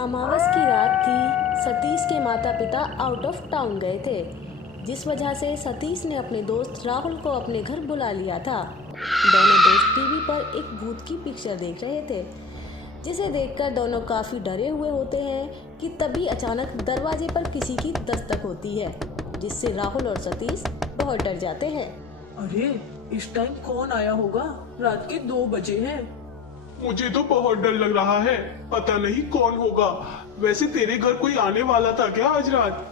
अमावस की रात थी। सतीश के माता पिता आउट ऑफ टाउन गए थे, जिस वजह से सतीश ने अपने दोस्त राहुल को अपने घर बुला लिया था। दोनों दोस्त टीवी पर एक भूत की पिक्चर देख रहे थे, जिसे देखकर दोनों काफ़ी डरे हुए होते हैं कि तभी अचानक दरवाजे पर किसी की दस्तक होती है, जिससे राहुल और सतीश बहुत डर जाते हैं। अरे इस टाइम कौन आया होगा? रात के 2 बजे हैं। मुझे तो बहुत डर लग रहा है, पता नहीं कौन होगा। वैसे तेरे घर कोई आने वाला था क्या आज रात?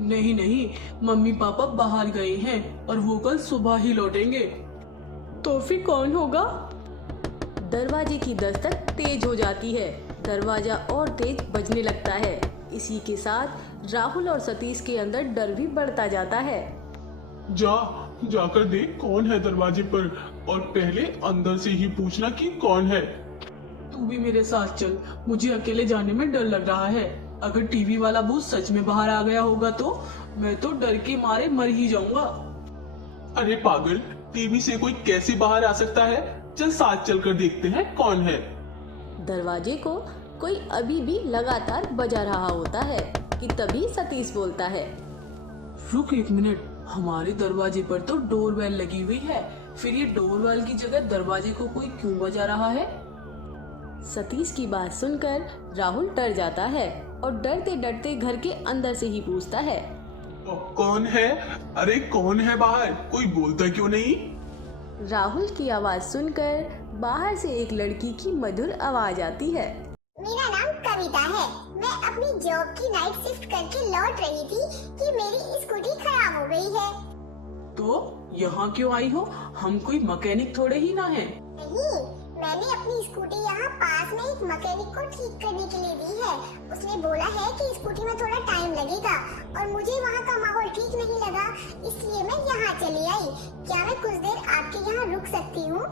नहीं नहीं, मम्मी पापा बाहर गए हैं और वो कल सुबह ही लौटेंगे। तो फिर कौन होगा? दरवाजे की दस्तक तेज हो जाती है, दरवाजा और तेज बजने लगता है। इसी के साथ राहुल और सतीश के अंदर डर भी बढ़ता जाता है। जाकर देख कौन है दरवाजे पर, और पहले अंदर से ही पूछना कि कौन है। तू भी मेरे साथ चल, मुझे अकेले जाने में डर लग रहा है। अगर टीवी वाला भूत सच में बाहर आ गया होगा तो मैं तो डर के मारे मर ही जाऊंगा। अरे पागल, टीवी से कोई कैसे बाहर आ सकता है? चल साथ चलकर देखते हैं कौन है। दरवाजे को कोई अभी भी लगातार बजा रहा होता है कि तभी सतीश बोलता है, रुक 1 मिनट, हमारे दरवाजे पर तो डोरबेल लगी हुई है, फिर ये डोरबेल की जगह दरवाजे को कोई क्यों बजा रहा है? सतीश की बात सुनकर राहुल डर जाता है और डरते डरते घर के अंदर से ही पूछता है, कौन है? अरे कौन है बाहर? कोई बोलता क्यों नहीं? राहुल की आवाज सुनकर बाहर से एक लड़की की मधुर आवाज आती है। मेरा नाम कविता है। मैं अपनी जॉब की नाइट शिफ्ट करके लौट रही थी कि मेरी स्कूटी खराब हो गई है। तो यहाँ क्यों आई हो? हम कोई मैकेनिक थोड़े ही ना हैं। नहीं, मैंने अपनी स्कूटी यहाँ पास में एक मैकेनिक को ठीक करने के लिए दी है। उसने बोला है कि स्कूटी में थोड़ा टाइम लगेगा और मुझे वहाँ का माहौल ठीक नहीं लगा, इसलिए मैं यहाँ चली आई। क्या मैं कुछ देर आपके यहाँ रुक सकती हूँ?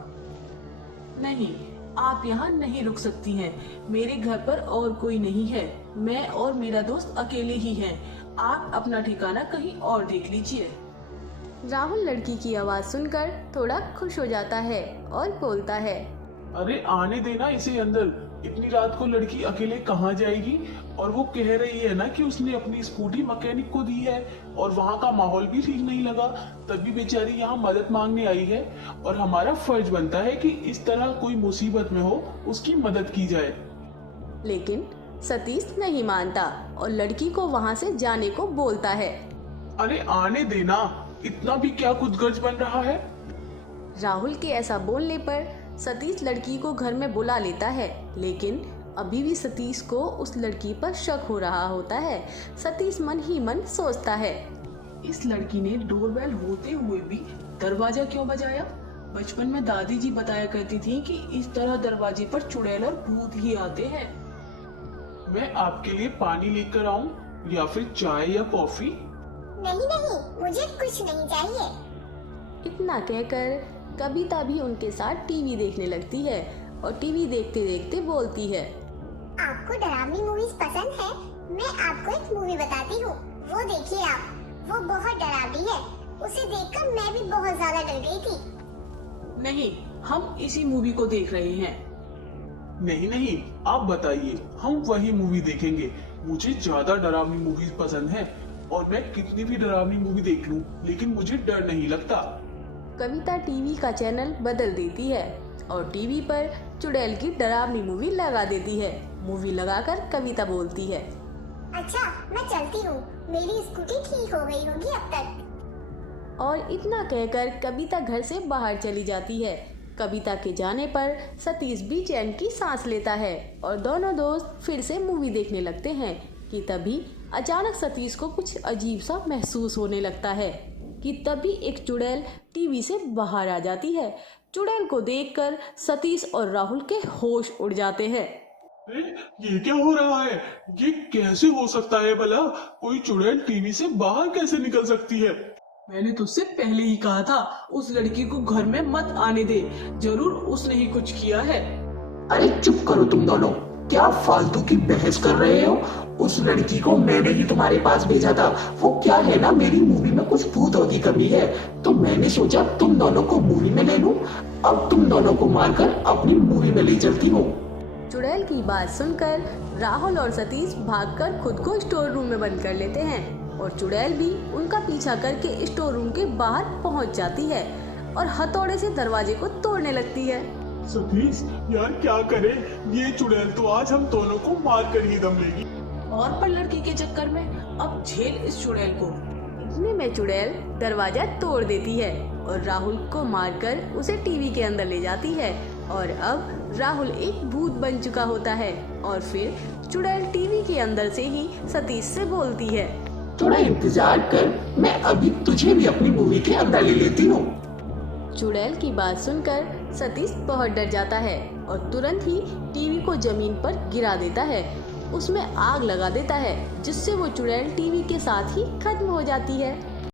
नहीं, आप यहाँ नहीं रुक सकती हैं। मेरे घर पर और कोई नहीं है। मैं और मेरा दोस्त अकेले ही हैं। आप अपना ठिकाना कहीं और देख लीजिए। राहुल लड़की की आवाज सुनकर थोड़ा खुश हो जाता है और बोलता है, अरे आने देना इसे अंदर। इतनी रात को लड़की अकेले कहाँ जाएगी? और वो कह रही है ना कि उसने अपनी स्कूटी मैकेनिक को दी है और वहाँ का माहौल भी ठीक नहीं लगा, तभी बेचारी यहाँ मदद मांगने आई है। और हमारा फर्ज बनता है कि इस तरह कोई मुसीबत में हो उसकी मदद की जाए। लेकिन सतीश नहीं मानता और लड़की को वहाँ से जाने को बोलता है। अरे आने देना, इतना भी क्या खुदगर्ज बन रहा है? राहुल के ऐसा बोलने पर सतीश लड़की को घर में बुला लेता है, लेकिन अभी भी सतीश को उस लड़की पर शक हो रहा होता है। सतीश मन ही मन सोचता है, इस लड़की ने डोरबेल होते हुए भी दरवाजा क्यों बजाया? बचपन में दादी जी बताया करती थी कि इस तरह दरवाजे पर चुड़ैल और भूत ही आते हैं। मैं आपके लिए पानी लेकर आऊं या फिर चाय या कॉफी? नहीं नहीं, मुझे कुछ नहीं चाहिए। इतना कहकर कविता भी उनके साथ टीवी देखने लगती है और टीवी देखते देखते बोलती है, आपको डरावनी मूवीज पसंद है? मैं आपको एक मूवी बताती हूँ, वो देखिए आप। वो बहुत डरावनी है, उसे देखकर मैं भी बहुत ज्यादा डर गई थी। नहीं, हम इसी मूवी को देख रहे हैं। नहीं नहीं, आप बताइए, हम वही मूवी देखेंगे। मुझे ज्यादा डरावनी मूवीज पसंद है और मैं कितनी भी डरावनी मूवी देख लूं, लेकिन मुझे डर नहीं लगता। कविता टीवी का चैनल बदल देती है और टीवी पर चुड़ैल की डरावनी मूवी लगा देती है। मूवी लगाकर कविता बोलती है, अच्छा मैं चलती हूँ, मेरी स्कूटी ठीक हो गई होगी अब तक। और इतना कहकर कविता घर से बाहर चली जाती है। कविता के जाने पर सतीश भी चैन की सांस लेता है और दोनों दोस्त फिर से मूवी देखने लगते हैं कि तभी अचानक सतीश को कुछ अजीब सा महसूस होने लगता है कि तभी एक चुड़ैल टीवी से बाहर आ जाती है। चुड़ैल को देखकर सतीश और राहुल के होश उड़ जाते हैं। ये क्या हो रहा है? ये कैसे हो सकता है भला? कोई चुड़ैल टीवी से बाहर कैसे निकल सकती है? मैंने तुझसे पहले ही कहा था, उस लड़की को घर में मत आने दे। जरूर उसने ही कुछ किया है। अरे चुप करो तुम दोनों, क्या फालतू की बहस कर रहे हो? उस लड़की को मैंने ही तुम्हारे पास भेजा था। वो क्या है ना, मेरी मूवी में कुछ भूतों की कमी है, तो मैंने सोचा तुम दोनों को मूवी में ले लूं। अब तुम दोनों को मारकर अपनी मूवी में ले चलती हूँ। चुड़ैल की बात सुनकर राहुल और सतीश भागकर खुद को स्टोर रूम में बंद कर लेते हैं और चुड़ैल भी उनका पीछा करके स्टोर रूम के बाहर पहुंच जाती है और हथौड़े से दरवाजे को तोड़ने लगती है। सतीश यार क्या करे, ये चुड़ैल तो आज हम दोनों को मार कर ही दम लेगी। और पर लड़की के चक्कर में अब झेल इस चुड़ैल को। इतने में चुड़ैल दरवाजा तोड़ देती है और राहुल को मारकर उसे टीवी के अंदर ले जाती है और अब राहुल एक भूत बन चुका होता है और फिर चुड़ैल टीवी के अंदर से ही सतीश से बोलती है, थोड़ा इंतजार कर, मैं अभी तुझे भी अपनी मूवी के अंदर ले लेती हूँ। चुड़ैल की बात सुनकर सतीश बहुत डर जाता है और तुरंत ही टीवी को जमीन पर गिरा देता है, उसमें आग लगा देता है जिससे वो चुड़ैल टीवी के साथ ही खत्म हो जाती है।